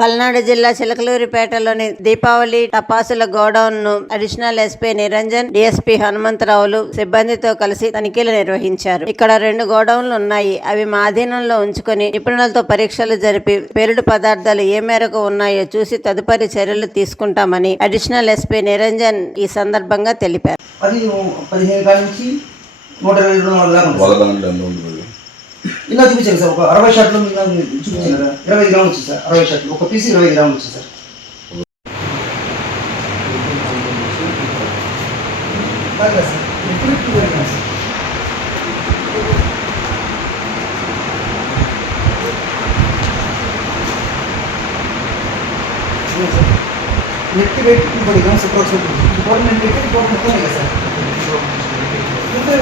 పల్నాడు జిల్లా చిలకలూరిపేటలోని దీపావళి టపాసుల గోడౌన్ ను additional SP Niranjan, DSP హనుమంతరావులు సిబ్బందితో కలిసి తనిఖీలు నిర్వహించారు. ఇక్కడ 2 గోడౌన్లు ఉన్నాయి. అవి మా అధీనంలో ఉంచుకొని నిపుణులతో పరీక్షలు జరిపి పేలుడు పదార్థాలు ఏ మేరకు ఉన్నాయో చూసి తదుపరి చర్యలు తీసుకుంటామని అడిషనల్ ఎస్పీ నిరంజన్ ఈ సందర్భంగా తెలిపారు. ఇలా చూపించాను సార్. ఒక 60 షాట్లు చూపించాను కదా, 20 గ్రాములు వచ్చింది సార్. 60 షాట్లు ఒక పీస్ 20 గ్రాములు వచ్చింది సార్. నెట్ పెట్టి 20 గ్రామ్స్ అప్రాక్సిమేట్ డిపార్ట్మెంట్ పెట్టి డిపార్ట్మెంట్ మొత్తం కదా సార్.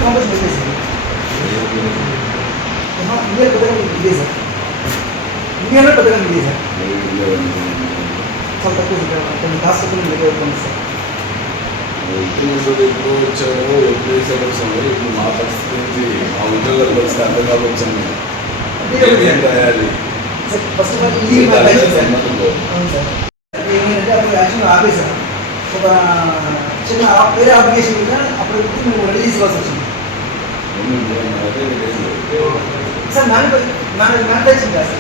కంపోజ్ పెట్టేసి ఇండియా పెద్దగా ఇదే సార్. ఇండియాలో పెద్దగా ఇదే సార్. చాలా తక్కువ సార్. కొన్ని హాస్పిటల్ ఉంది సార్. ఎప్పుడు వచ్చాము, ఎప్పుడు వేసేటప్పుడు ఇప్పుడు మా పరిస్థితి మా ఉద్యోగాల పరిస్థితి అర్థం కావచ్చాము. ఏం రాయాలి ఫస్ట్ ఆఫ్ ఆల్ ఇది అవును సార్. ఏమైందంటే అప్పుడు యాక్చువల్గా ఆపేసాను. ఒక చిన్న వేరే అప్లికేషన్ మీద అప్పుడు మేము రెడీ తీసుకోవాల్సి వచ్చింది సార్. Manufacturing sir.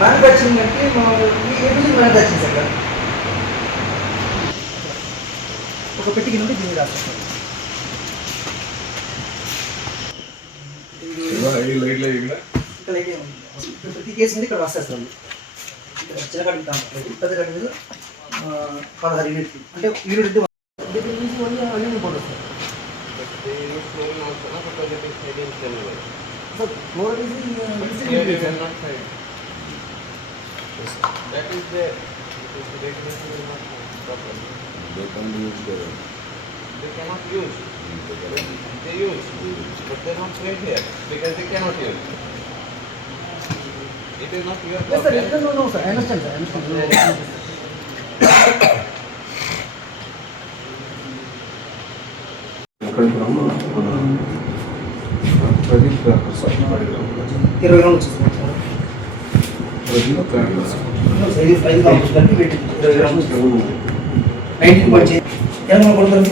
మ్యానుఫ్యాక్చరింగ్ అంటే ఏపీ మ్యానుఫ్యాక్చరింగ్ సార్. ఒక పెట్టికి నుండి దీన్ని రాస్తాం. ప్రతి కేసు ఉంది ఇక్కడ రాసేస్తాం. చిన్న కట్టు పెద్ద కట్టు మీద 16 యూనిట్లు అంటే యూనిట్ అన్నీ పోతుంది sir. They cannot use. They use, but they don't trade here because they cannot use. It is not your problem. Yes, sir. No, sir. I understand, sir. I understand. Pradeep గారు సార్ 20 గ్రాములు వచ్చింది sir. 5 గ్రాములు కలిపి 20 గ్రాములు 19.8 ఏమన్నా కొడతారు.